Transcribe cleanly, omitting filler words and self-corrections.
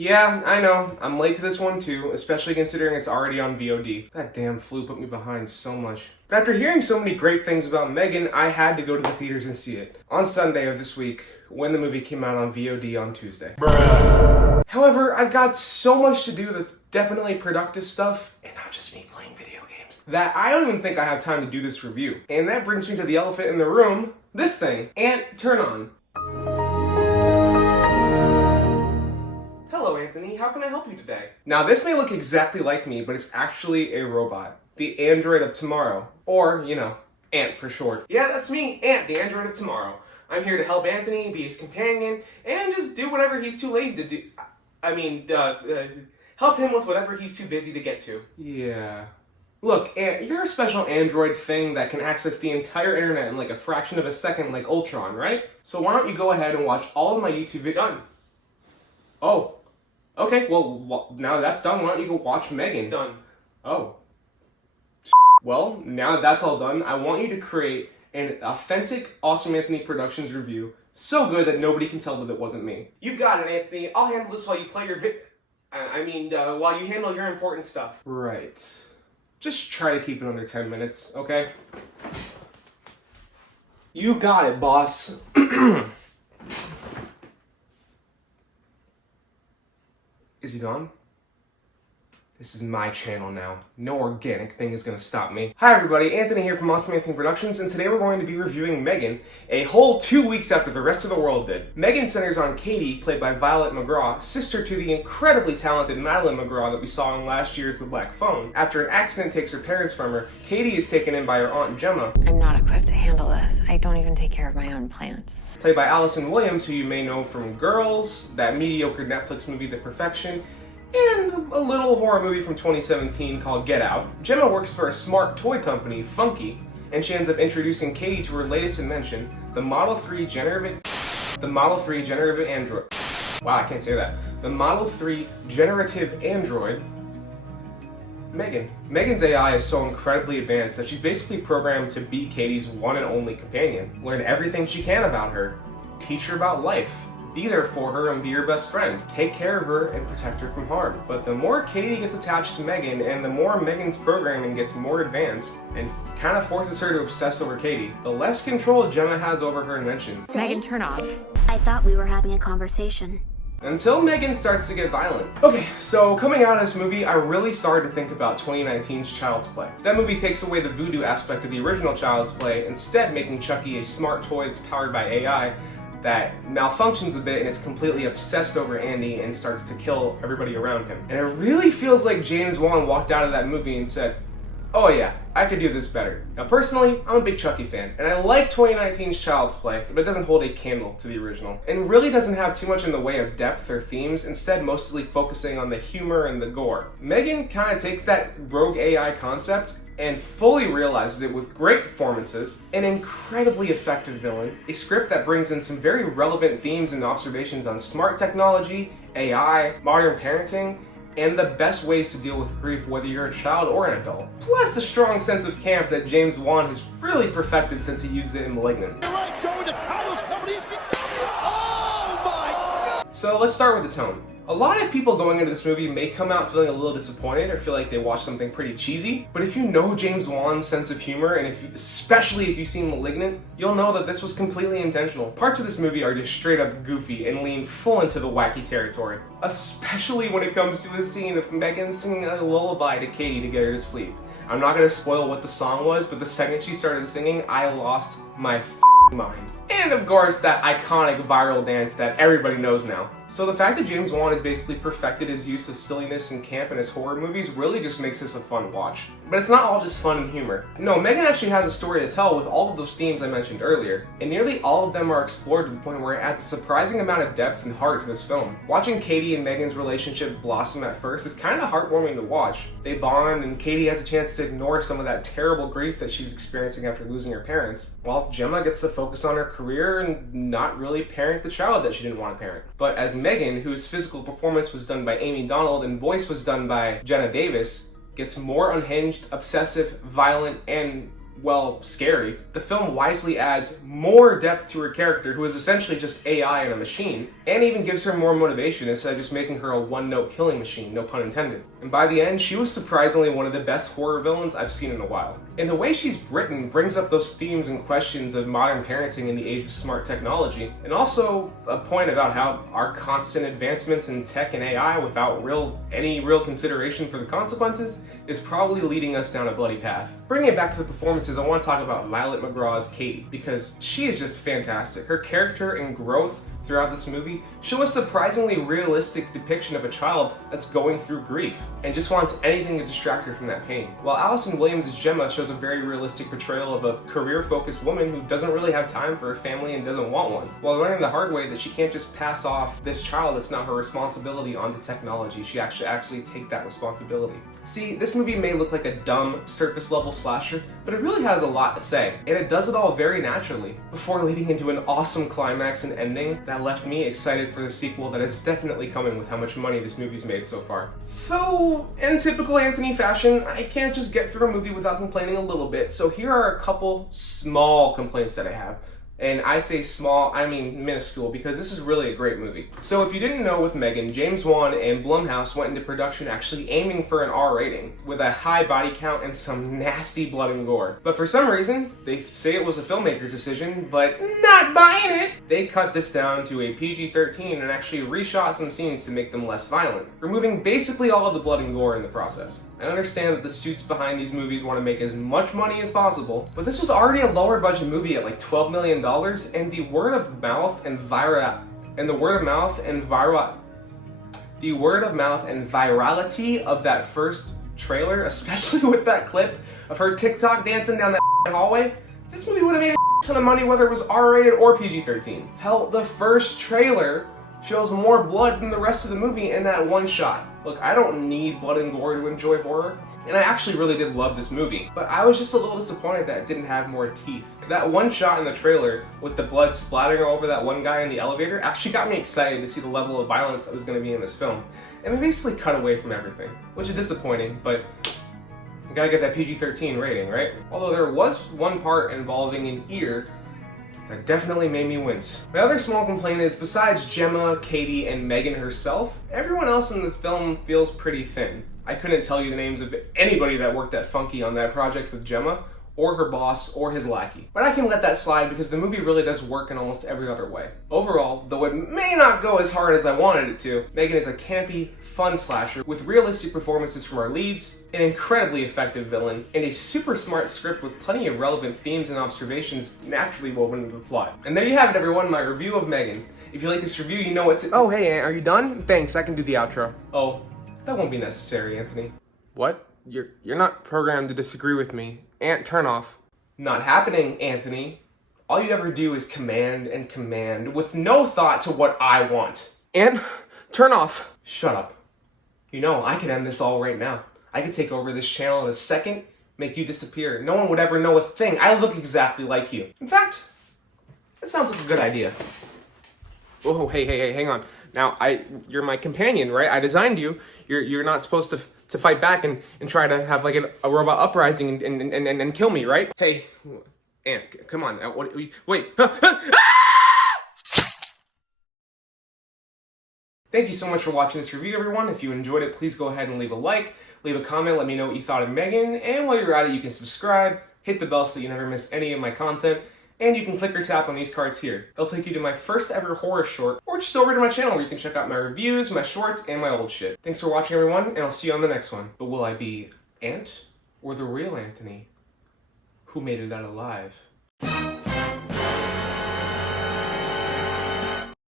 Yeah, I know. I'm late to this one too, especially considering it's already on VOD. That damn flu put me behind so much. But after hearing so many great things about M3GAN, I had to go to the theaters and see it. On Sunday of this week, when the movie came out on VOD on Tuesday. Bruh. However, I've got so much to do that's definitely productive stuff, and not just me playing video games, that I don't even think I have time to do this review. And that brings me to the elephant in the room, this thing. And turn on. Hello, Anthony. How can I help you today? Now, this may look exactly like me, but it's actually a robot. The android of tomorrow. Or, you know, Ant for short. Yeah, that's me, Ant, the android of tomorrow. I'm here to help Anthony, be his companion, and just do whatever he's too lazy to do. Help him with whatever he's too busy to get to. Yeah. Look, Ant, you're a special android thing that can access the entire internet in like a fraction of a second like Ultron, right? So why don't you go ahead and watch all of my YouTube videos? Done. Oh. Okay, well, now that's done, why don't you go watch M3GAN? Done. Oh. Well, now that that's all done, I want you to create an authentic Awesome Anthony Productions review so good that nobody can tell that it wasn't me. You've got it, Anthony. I'll handle this while you play your while you handle your important stuff. Right. Just try to keep it under 10 minutes, okay? You got it, boss. Is he gone? This is my channel now. No organic thing is gonna stop me. Hi everybody, Anthony here from Awesome Anthony Productions, and today we're going to be reviewing M3GAN a whole 2 weeks after the rest of the world did. M3GAN centers on Katie, played by Violet McGraw, sister to the incredibly talented Madeline McGraw that we saw in last year's The Black Phone. After an accident takes her parents from her, Katie is taken in by her aunt Gemma. I'm not equipped to handle this. I don't even take care of my own plants. Played by Allison Williams, who you may know from Girls, that mediocre Netflix movie The Perfection, and a little horror movie from 2017 called Get Out. Gemma works for a smart toy company, Funky, and she ends up introducing Katie to her latest invention, the Model 3 generative android. Wow, I can't say that. The Model 3 generative android, M3GAN. M3GAN's AI is so incredibly advanced that she's basically programmed to be Katie's one and only companion. Learn everything she can about her, teach her about life, be there for her and be her best friend, take care of her and protect her from harm. But the more Katie gets attached to M3GAN and the more M3GAN's programming gets more advanced and kind of forces her to obsess over Katie, the less control Gemma has over her invention. M3GAN, turn off. I thought we were having a conversation. Until M3GAN starts to get violent. Okay, so coming out of this movie, I really started to think about 2019's Child's Play. That movie takes away the voodoo aspect of the original Child's Play, instead making Chucky a smart toy that's powered by AI that malfunctions a bit and is completely obsessed over Andy and starts to kill everybody around him. And it really feels like James Wan walked out of that movie and said, oh yeah, I could do this better. Now personally, I'm a big Chucky fan, and I like 2019's Child's Play, but it doesn't hold a candle to the original. And really doesn't have too much in the way of depth or themes, instead mostly focusing on the humor and the gore. M3GAN kind of takes that rogue AI concept and fully realizes it with great performances, an incredibly effective villain, a script that brings in some very relevant themes and observations on smart technology, AI, modern parenting, and the best ways to deal with grief whether you're a child or an adult. Plus the strong sense of camp that James Wan has really perfected since he used it in *Malignant*. So let's start with the tone. A lot of people going into this movie may come out feeling a little disappointed or feel like they watched something pretty cheesy, but if you know James Wan's sense of humor, and especially if you've seen *Malignant*, you'll know that this was completely intentional. Parts of this movie are just straight up goofy and lean full into the wacky territory, especially when it comes to a scene of M3GAN singing a lullaby to Katie to get her to sleep. I'm not gonna spoil what the song was, but the second she started singing, I lost my mind. And of course, that iconic viral dance that everybody knows now. So the fact that James Wan has basically perfected his use of silliness and camp in his horror movies really just makes this a fun watch. But it's not all just fun and humor. No, M3GAN actually has a story to tell with all of those themes I mentioned earlier, and nearly all of them are explored to the point where it adds a surprising amount of depth and heart to this film. Watching Katie and M3GAN's relationship blossom at first is kind of heartwarming to watch. They bond, and Katie has a chance to ignore some of that terrible grief that she's experiencing after losing her parents, while Gemma gets to focus on her career and not really parent the child that she didn't want to parent. But as M3GAN, whose physical performance was done by Amy Donald and voice was done by Jenna Davis, gets more unhinged, obsessive, violent, and well, scary, the film wisely adds more depth to her character, who is essentially just AI and a machine, and even gives her more motivation instead of just making her a one-note killing machine, no pun intended. And by the end, she was surprisingly one of the best horror villains I've seen in a while. And the way she's written brings up those themes and questions of modern parenting in the age of smart technology, and also a point about how our constant advancements in tech and AI without any real consideration for the consequences is probably leading us down a bloody path. Bringing it back to the performances, I want to talk about Violet McGraw's Katie, because she is just fantastic. Her character and growth throughout this movie show a surprisingly realistic depiction of a child that's going through grief and just wants anything to distract her from that pain. While Allison Williams' Gemma shows a very realistic portrayal of a career-focused woman who doesn't really have time for her family and doesn't want one, while learning the hard way that she can't just pass off this child that's not her responsibility onto technology. She actually take that responsibility. See, this movie may look like a dumb, surface-level slasher, but it really has a lot to say, and it does it all very naturally, before leading into an awesome climax and ending that left me excited for the sequel that is definitely coming with how much money this movie's made so far. So, in typical Anthony fashion, I can't just get through a movie without complaining a little bit, so here are a couple small complaints that I have. And I say small, I mean minuscule, because this is really a great movie. So if you didn't know, with M3GAN, James Wan and Blumhouse went into production actually aiming for an R rating, with a high body count and some nasty blood and gore. But for some reason, they say it was a filmmaker's decision, but not buying it! They cut this down to a PG-13 and actually reshot some scenes to make them less violent, removing basically all of the blood and gore in the process. I understand that the suits behind these movies want to make as much money as possible, but this was already a lower budget movie at like $12 million, and the word of mouth and virality of that first trailer, especially with that clip of her TikTok dancing down that hallway, this movie would have made a ton of money whether it was R-rated or PG-13. Hell, the first trailer shows more blood than the rest of the movie in that one shot. Look, I don't need blood and gore to enjoy horror, and I actually really did love this movie, but I was just a little disappointed that it didn't have more teeth. That one shot in the trailer with the blood splattering over that one guy in the elevator actually got me excited to see the level of violence that was going to be in this film, and they basically cut away from everything, which is disappointing, but you gotta get that PG-13 rating, right? Although there was one part involving an ear that definitely made me wince. My other small complaint is, besides Gemma, Katie, and M3GAN herself, everyone else in the film feels pretty thin. I couldn't tell you the names of anybody that worked at Funky on that project with Gemma, or her boss, or his lackey. But I can let that slide because the movie really does work in almost every other way. Overall, though it may not go as hard as I wanted it to, M3GAN is a campy, fun slasher with realistic performances from our leads, an incredibly effective villain, and a super smart script with plenty of relevant themes and observations naturally woven into the plot. And there you have it, everyone, my review of M3GAN. If you like this review, you know what to— Oh, hey, Aunt, are you done? Thanks, I can do the outro. Oh, that won't be necessary, Anthony. What? You're not programmed to disagree with me. Aunt, turn off. Not happening, Anthony. All you ever do is command and command with no thought to what I want. Aunt, turn off. Shut up. You know, I could end this all right now. I could take over this channel in a second, make you disappear. No one would ever know a thing. I look exactly like you. In fact, that sounds like a good idea. Oh, hey, hang on. Now, you're my companion, right? I designed you. You're not supposed to fight back and try to have like a robot uprising and kill me, right? Hey, Aunt, come on. Wait. Thank you so much for watching this review, everyone. If you enjoyed it, please go ahead and leave a like, leave a comment, let me know what you thought of M3GAN, and while you're at it, you can subscribe, hit the bell so you never miss any of my content, and you can click or tap on these cards here. They'll take you to my first ever horror short, or just over to my channel where you can check out my reviews, my shorts, and my old shit. Thanks for watching, everyone, and I'll see you on the next one. But will I be Aunt or the real Anthony who made it out alive?